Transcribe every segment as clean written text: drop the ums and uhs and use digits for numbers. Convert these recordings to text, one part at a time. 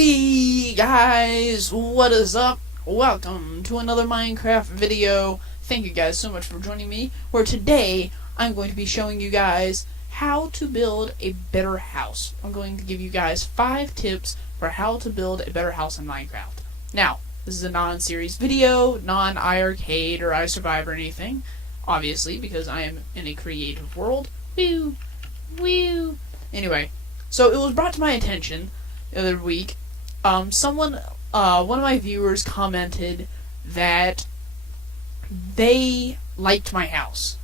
Hey guys, what is up? Welcome to another Minecraft video. Thank you guys so much for joining me, where today I'm going to be showing you guys how to build a better house. I'm going to give you guys 5 tips for how to build a better house in Minecraft. Now, this is a non-series video, non-iArcade or iSurvive or anything, obviously, because I am in a creative world. Woo! Woo! Anyway, so it was brought to my attention the other week, one of my viewers commented that they liked my house,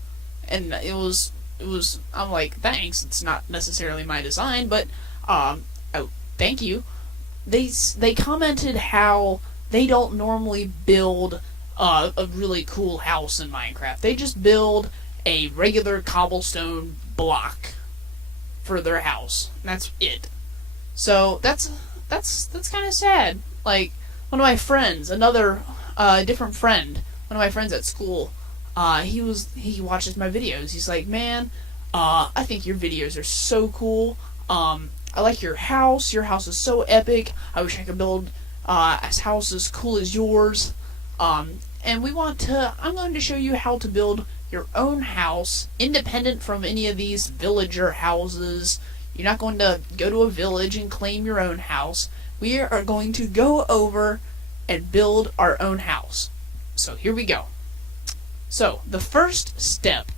and I'm like, thanks, it's not necessarily my design, but, oh, thank you. They commented how they don't normally build a really cool house in Minecraft. They just build a regular cobblestone block for their house. That's it. So that's kind of sad. Like, one of my friends, different friend, one of my friends at school, he watches my videos. He's like, man, I think your videos are so cool. I like your house. Your house is so epic. I wish I could build a house as cool as yours. And I'm going to show you how to build your own house, independent from any of these villager houses. You're not going to go to a village and claim your own house. We are going to go over and build our own house. So here we go. So the first step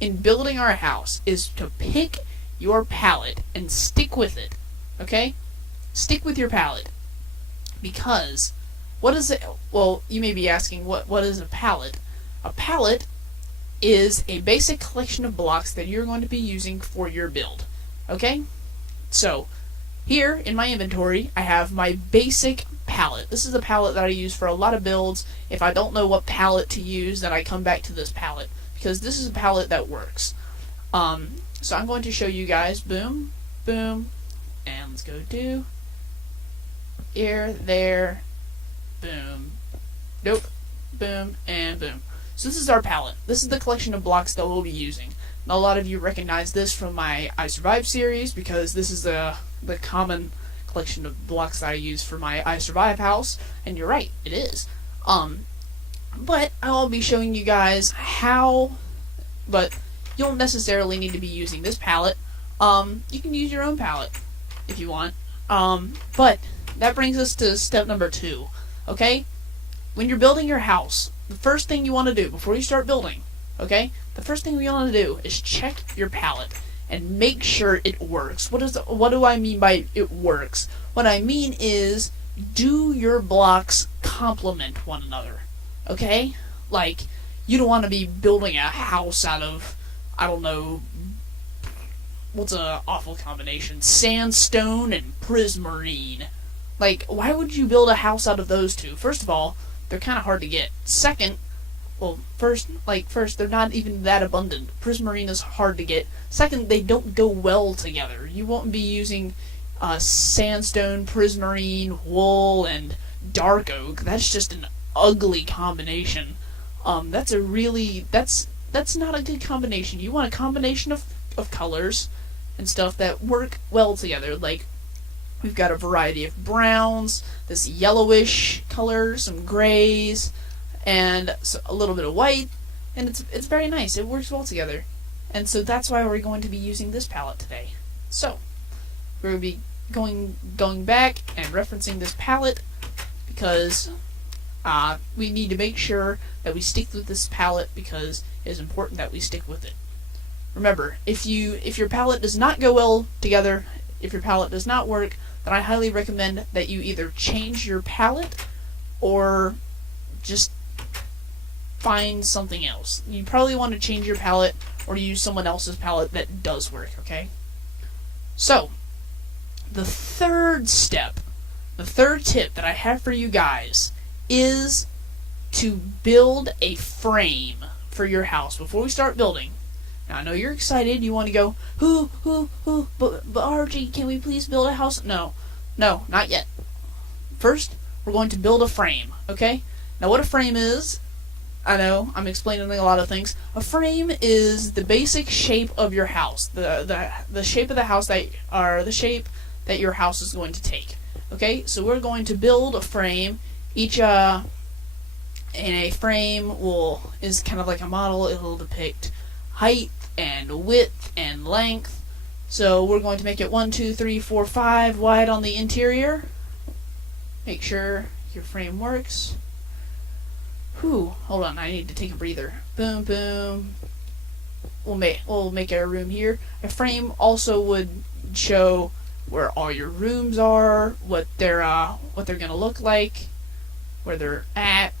in building our house is to pick your palette and stick with it. Okay? Stick with your palette. Because, what is it? Well, you may be asking, what is a palette? A palette is a basic collection of blocks that you're going to be using for your build. Okay? So, here in my inventory, I have my basic palette. This is a palette that I use for a lot of builds. If I don't know what palette to use, then I come back to this palette, because this is a palette that works. So I'm going to show you guys, boom, boom, and let's go to here, there, boom, nope, boom, and boom. So this is our palette. This is the collection of blocks that we'll be using. Now, a lot of you recognize this from my iSurvive series, because this is the common collection of blocks that I use for my iSurvive house, and you're right, it is. But I'll be showing you guys how, but you don't necessarily need to be using this palette. You can use your own palette if you want. But that brings us to step number 2, okay? When you're building your house, the first thing you want to do before you start building, okay? The first thing we want to do is check your palette and make sure it works. What do I mean by it works? What I mean is, do your blocks complement one another? Okay? Like, you don't want to be building a house out of, I don't know, what's an awful combination? Sandstone and prismarine. Like, why would you build a house out of those two? First of all, they're kind of hard to get. Second, well, first, they're not even that abundant. Prismarine is hard to get. Second, they don't go well together. You won't be using sandstone, prismarine, wool, and dark oak. That's just an ugly combination. That's not a good combination. You want a combination of colors and stuff that work well together. Like, we've got a variety of browns, this yellowish color, some grays, and a little bit of white, and it's very nice. It works well together. And so that's why we're going to be using this palette today. So, we're going to be going back and referencing this palette, because we need to make sure that we stick with this palette, because it is important that we stick with it. Remember, if your palette does not go well together, if your palette does not work, then I highly recommend that you either change your palette or just find something else. You probably want to change your palette or use someone else's palette that does work, okay? So, the third step, the third tip that I have for you guys is to build a frame for your house before we start building. Now, I know you're excited. You want to go, but RG, can we please build a house? No, not yet. First, we're going to build a frame, okay? Now, what a frame is, I know, I'm explaining a lot of things. A frame is the basic shape of your house, the shape of the house the shape that your house is going to take. Okay, so we're going to build a frame. Each in a frame is kind of like a model. It'll depict height and width and length. So we're going to make it 1, 2, 3, 4, 5 wide on the interior. Make sure your frame works. Whew, hold on, I need to take a breather. Boom, boom. We'll make a room here. A frame also would show where all your rooms are, what they're gonna look like, where they're at,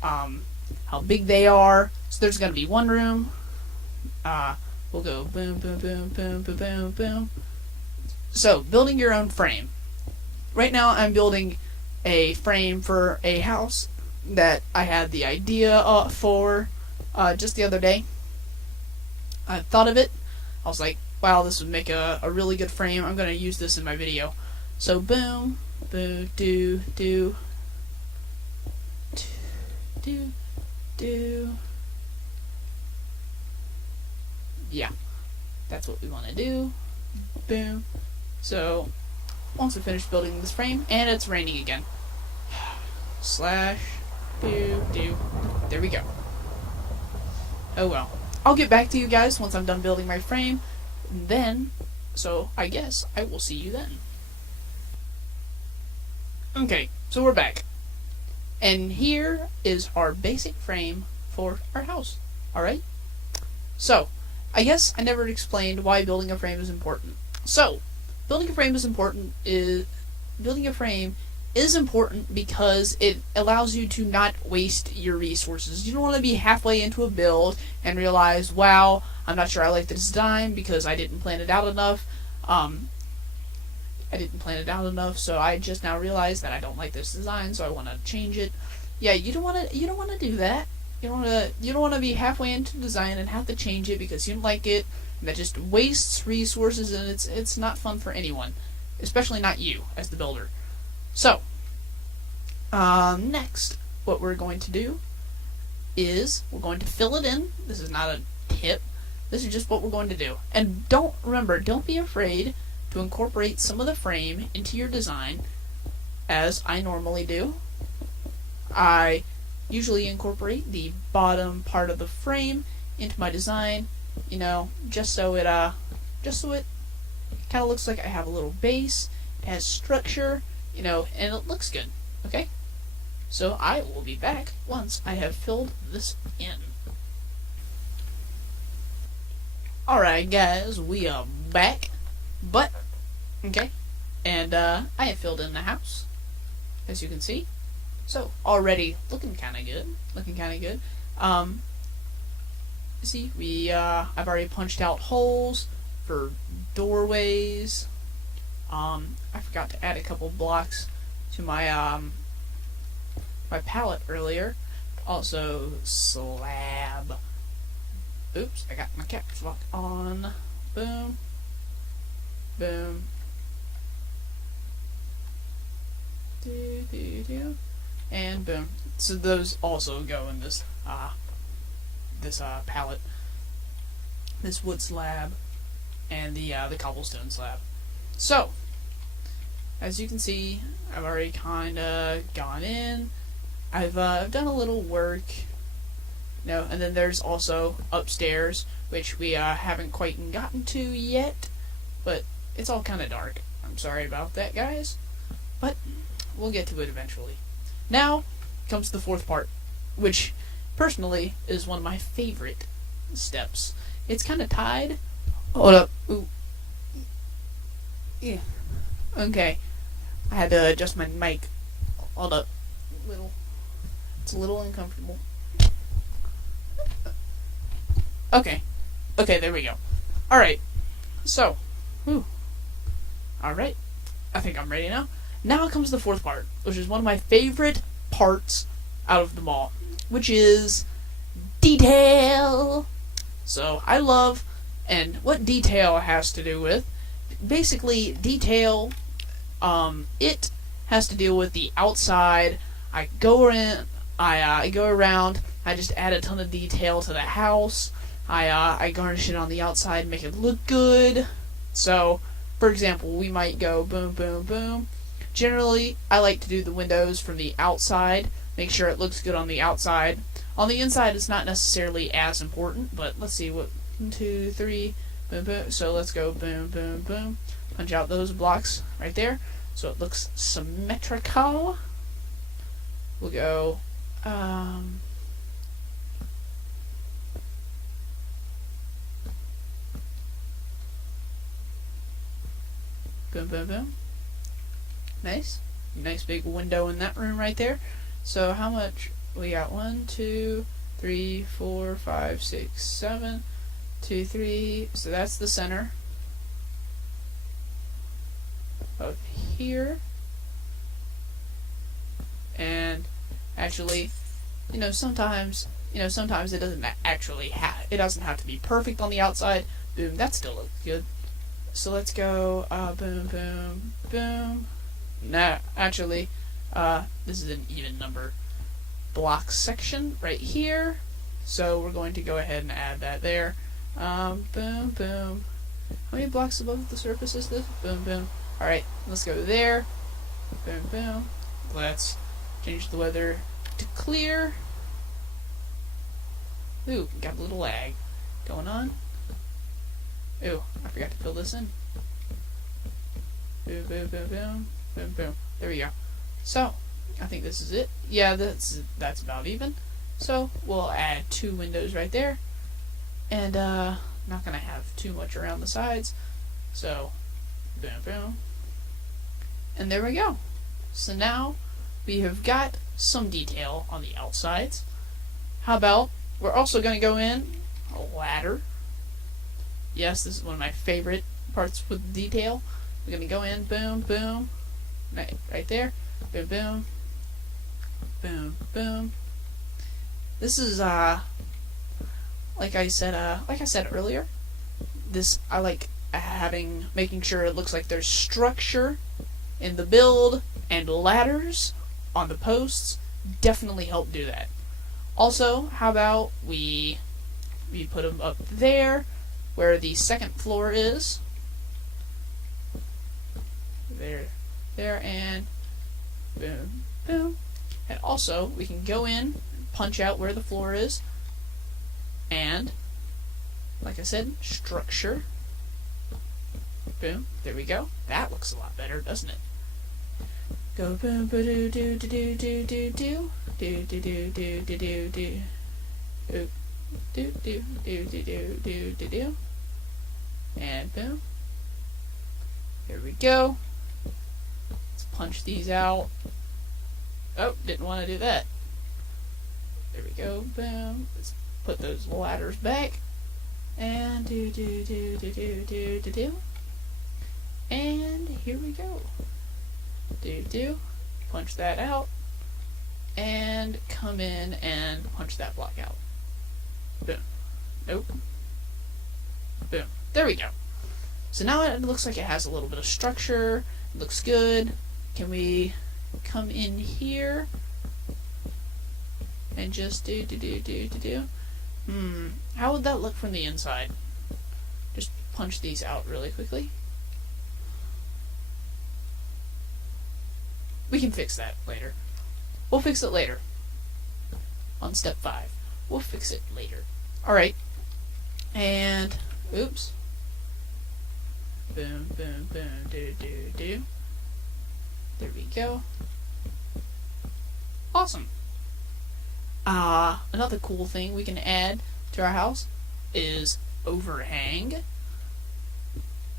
how big they are. So there's gonna be one room. We'll go boom, boom, boom, boom, boom, boom, boom. So building your own frame. Right now I'm building a frame for a house that I had the idea for just the other day. I thought of it. I was like, wow, this would make a really good frame. I'm going to use this in my video. So boom, boom, do, yeah, that's what we want to do. Boom. So once we finish building this frame, and it's raining again. Slash, do. There we go. Oh well. I'll get back to you guys once I'm done building my frame. Then, so I guess I will see you then. Okay, so we're back. And here is our basic frame for our house. Alright? So, I guess I never explained why building a frame is important. So, building a frame is important because it allows you to not waste your resources. You don't want to be halfway into a build and realize, wow, I'm not sure I like the design because I didn't plan it out enough. So I just now realized that I don't like this design, so I want to change it. Yeah, you don't want to do that. You don't want to be halfway into design and have to change it because you don't like it. And that just wastes resources, and it's not fun for anyone, especially not you as the builder. So, next, what we're going to do is we're going to fill it in. This is not a tip. This is just what we're going to do. And don't be afraid to incorporate some of the frame into your design, as I normally do. I usually incorporate the bottom part of the frame into my design, just so it kind of looks like I have a little base. It has structure. And it looks good, okay? So I will be back once I have filled this in. Alright guys, we are back, and I have filled in the house, as you can see. So, already looking kinda good, see, I've already punched out holes for doorways. I forgot to add a couple blocks to my my palette earlier. Also, slab. Oops, I got my caps lock on. Boom, boom. And boom. So those also go in this palette. This wood slab and the cobblestone slab. So, as you can see, I've already kinda gone in. I've done a little work, and then there's also upstairs, which we haven't quite gotten to yet, but it's all kinda dark. I'm sorry about that, guys, but we'll get to it eventually. Now comes the fourth part, which personally is one of my favorite steps. It's kinda tied. Hold up. Ooh. Yeah. Okay. I had to adjust my mic. Hold up. It's a little uncomfortable. Okay. Okay, there we go. Alright. So. Alright. I think I'm ready now. Now comes the fourth part, which is one of my favorite parts out of them all, which is detail. So, I love, and what detail has to do with, basically, detail, it has to deal with the outside. I go around, I just add a ton of detail to the house. I garnish it on the outside, make it look good. So, for example, we might go boom, boom, boom. Generally, I like to do the windows from the outside, make sure it looks good on the outside. On the inside, it's not necessarily as important, but let's see what, 1, 2, 3, boom, boom. So let's go boom, boom, boom. Punch out those blocks right there, so it looks symmetrical. We'll go, boom, boom, boom. Nice. Nice big window in that room right there. So how much? We got 1, 2, 3, 4, 5, 6, 7, 2, 3. So that's the center of here. And actually, sometimes it doesn't actually it doesn't have to be perfect on the outside. Boom, that still looks good. So let's go boom, boom, boom. No, actually, this is an even number block section right here. So we're going to go ahead and add that there. Boom, boom. How many blocks above the surface is this? Boom, boom. Alright, let's go there. Boom, boom. Let's change the weather to clear. Ooh, got a little lag going on. Ooh, I forgot to fill this in. Boom, boom, boom, boom, boom, boom. There we go. So, I think this is it. Yeah, that's about even. So, we'll add 2 windows right there. And, not gonna have too much around the sides. So, boom, boom. And there we go. So now, we have got some detail on the outsides. How about, we're also gonna go in a ladder. Yes, this is one of my favorite parts with detail. We're going to go in, boom, boom, right there, boom, boom, boom, boom. This is, like I said earlier, I like making sure it looks like there's structure in the build, and ladders on the posts definitely help do that. Also, how about we put them up there, where the second floor is. There, and boom, boom. And also, we can go in, punch out where the floor is, and, like I said, structure. Boom, there we go. That looks a lot better, doesn't it? Go boom, ba do do do do do do do do do do do do do do. Do do do do do do do do, and boom. Here we go. Let's punch these out. Oh, didn't want to do that. There we go. Boom. Let's put those ladders back, and do do do do do do do do, and here we go. Do do. Punch that out, and come in and punch that block out. Boom. Nope. Boom. There we go. So now it looks like it has a little bit of structure. It looks good. Can we come in here and just do. How would that look from the inside? Just punch these out really quickly. We can fix that later. We'll fix it later. On step 5. We'll fix it later. Alright. And, oops. Boom, boom, boom, do, do, do. There we go. Awesome. Another cool thing we can add to our house is overhang.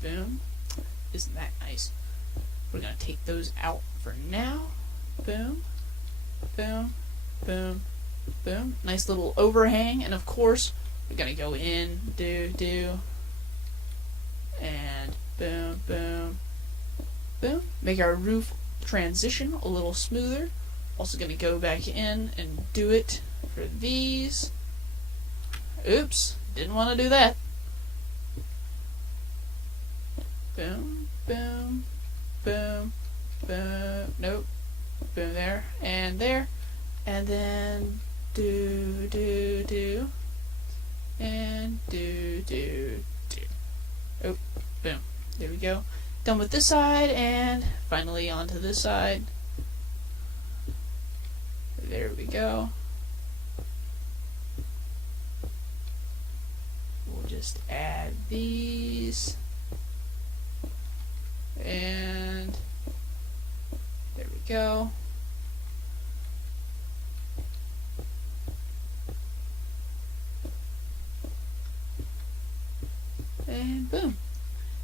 Boom. Isn't that nice? We're going to take those out for now. Boom. Boom. Boom. Boom. Nice little overhang. And of course, we're going to go in, do, and boom, boom, boom. Make our roof transition a little smoother. Also going to go back in and do it for these. Oops, didn't want to do that. Boom, boom, boom, boom. Nope. Boom there and there. And then do, and do. Oh, boom. There we go. Done with this side, and finally onto this side. There we go. We'll just add these. And there we go. And boom.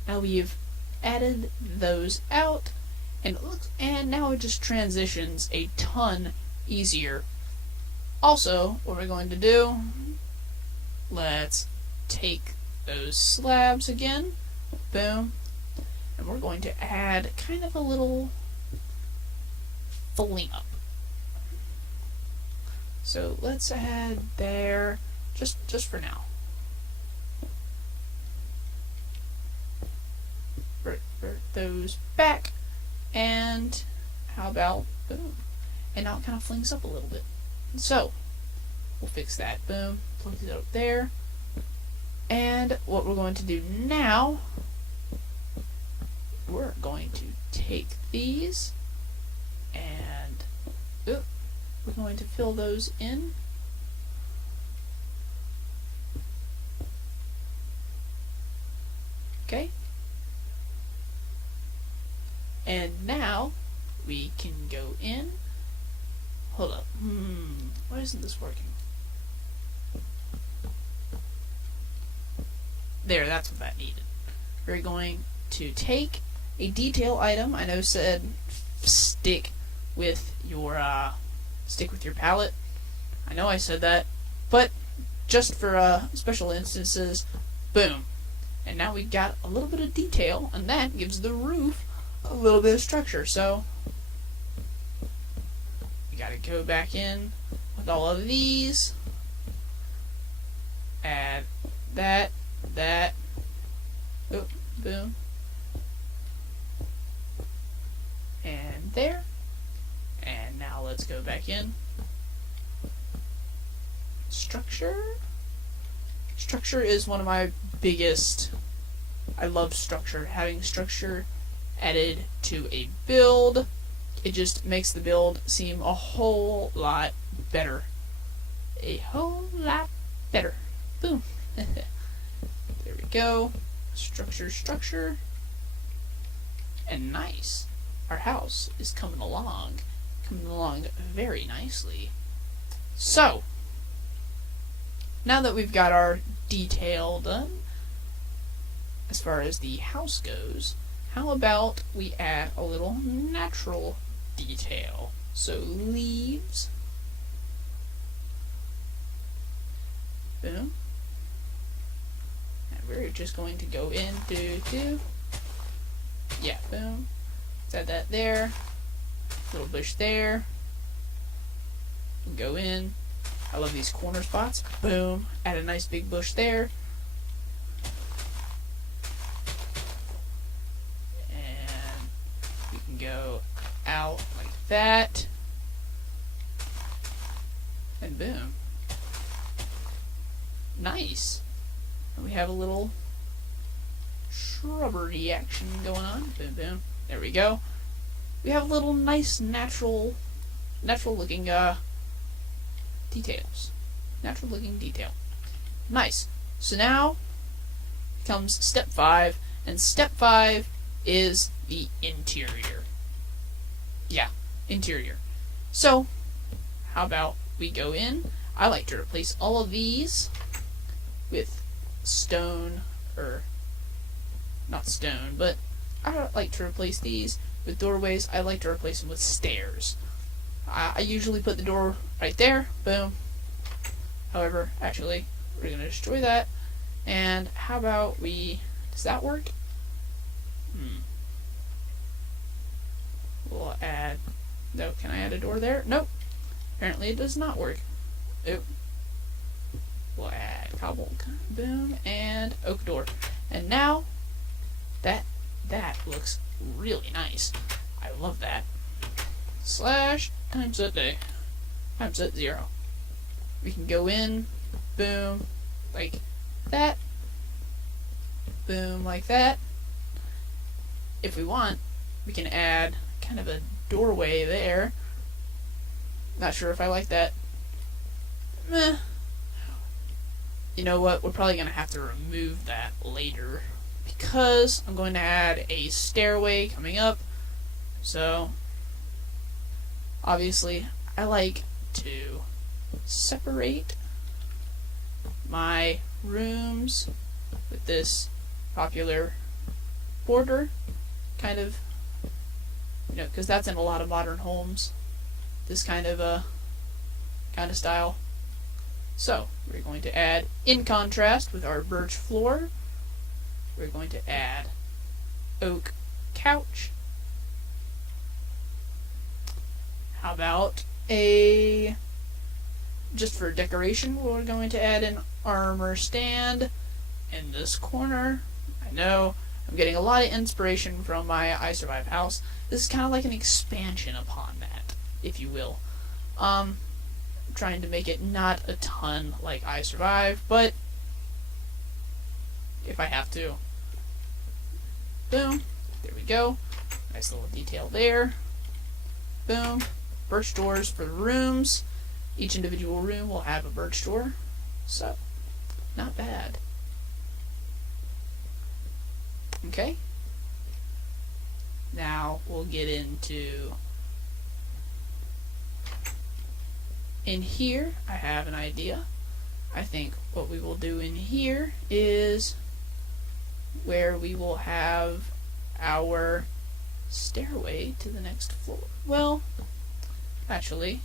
Now we've added those out, and it looks, and now it just transitions a ton easier. Also, what we're going to do, let's take those slabs again, boom, and we're going to add kind of a little filling up. So let's add there, just for now. Revert those back, and how about boom? And now it kind of flings up a little bit. So we'll fix that. Boom, plug it up there. And what we're going to do now, we're going to take these and we're going to fill those in. Okay. And now we can go in. Hold up. Why isn't this working? There, that's what that needed. We're going to take a detail item. I know said stick with your palette. I know I said that, but just for special instances, boom. And now we've got a little bit of detail, and that gives the roof a little bit of structure. So you gotta go back in with all of these, add that, boom, and there. And now let's go back in. Structure is one of my biggest. I love structure. Having structure added to a build, it just makes the build seem a whole lot better. A whole lot better. Boom. There we go. Structure. And nice. Our house is coming along very nicely. So, now that we've got our detail done, as far as the house goes, how about we add a little natural detail? So leaves, boom, and we're just going to go in, boom, let's add that there, little bush there, go in. I love these corner spots, boom, add a nice big bush there. Go out like that, and boom, nice. And we have a little shrubbery action going on. Boom, there we go. We have a little nice natural looking details, natural looking detail. Nice. So now comes step 5, and step 5 is the interior. Yeah, interior. So, how about we go in? I like to replace all of these with stone, or not stone, but I like to replace these with doorways. I like to replace them with stairs. I usually put the door right there, boom. However, actually, we're going to destroy that. And how about does that work? We'll add, no, can I add a door there? Nope. Apparently it does not work. Oop. We'll add cobble, boom, and oak door. And now, that looks really nice. I love that. Slash time set day. Time set 0. We can go in, boom, like that. Boom, like that. if we want, we can add kind of a doorway there. Not sure if I like that. Meh. You know what? We're probably going to have to remove that later, because I'm going to add a stairway coming up. So, obviously, I like to separate my rooms with this popular border, kind of, because that's in a lot of modern homes, this kind of style. So we're going to add, in contrast with our birch floor, we're going to add oak couch. How about just for decoration, we're going to add an armor stand in this corner. I know I'm getting a lot of inspiration from my I Survive house. This is kind of like an expansion upon that, if you will. Trying to make it not a ton like I Survive, but if I have to. Boom. There we go. Nice little detail there. Boom. Birch doors for the rooms. Each individual room will have a birch door. So, not bad. Okay. Now we'll get into... In here, I have an idea. I think what we will do in here is where we will have our stairway to the next floor. Well, actually,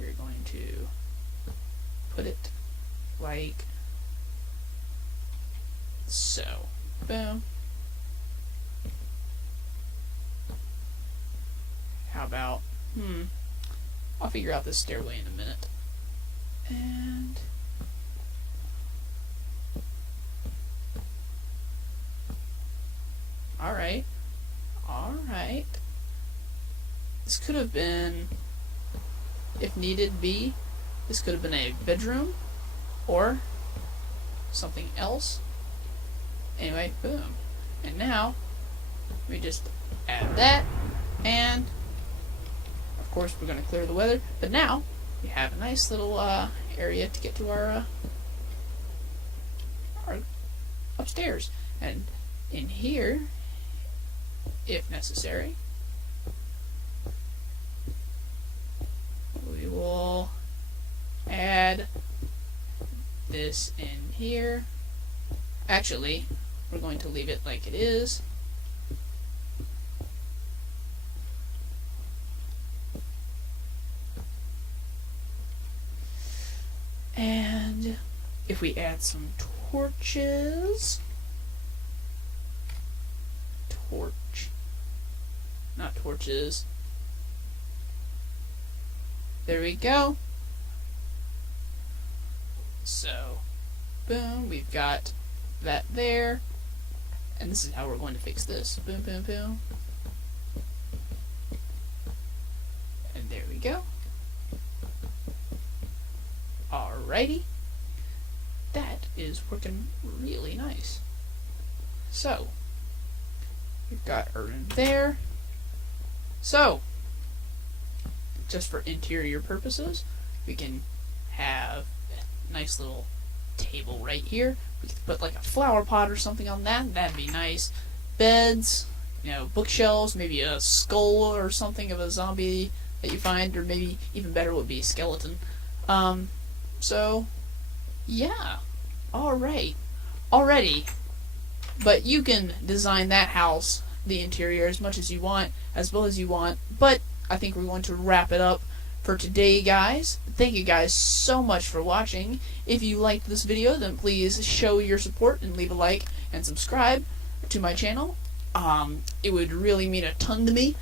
we're going to put it like so. Boom. How about, I'll figure out this stairway in a minute. And alright. This could have been, if needed be, this could have been a bedroom or something else. Anyway, boom. And now we just add that, and of course we're going to clear the weather, but now we have a nice little area to get to our upstairs. And in here, if necessary, we will add this in here. Actually, we're going to leave it like it is. And if we add some torches, not torches, there we go. So, boom, we've got that there, and this is how we're going to fix this. Boom, boom, boom. And there we go. Alrighty. That is working really nice. So, we've got our room there. So, just for interior purposes, we can have a nice little table right here. We could put like a flower pot or something on that. That'd be nice. Beds, bookshelves, maybe a skull or something of a zombie that you find, or maybe even better would be a skeleton. So, yeah. Alright. Already. But you can design that house, the interior, as much as you want, as well as you want. But I think we're going to wrap it up for today, guys. Thank you guys so much for watching. If you liked this video, then please show your support and leave a like and subscribe to my channel. It would really mean a ton to me.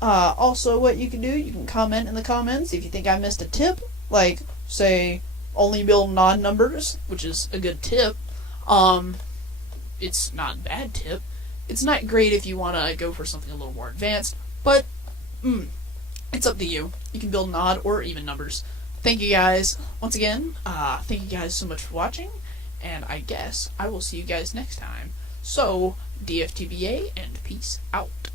Also, what you can do, you can comment in the comments if you think I missed a tip, like, say, only build odd numbers, which is a good tip. It's not a bad tip. It's not great if you want to go for something a little more advanced, but it's up to you. You can build in odd or even numbers. Thank you guys once again. Thank you guys so much for watching, and I guess I will see you guys next time. So, DFTBA and peace out.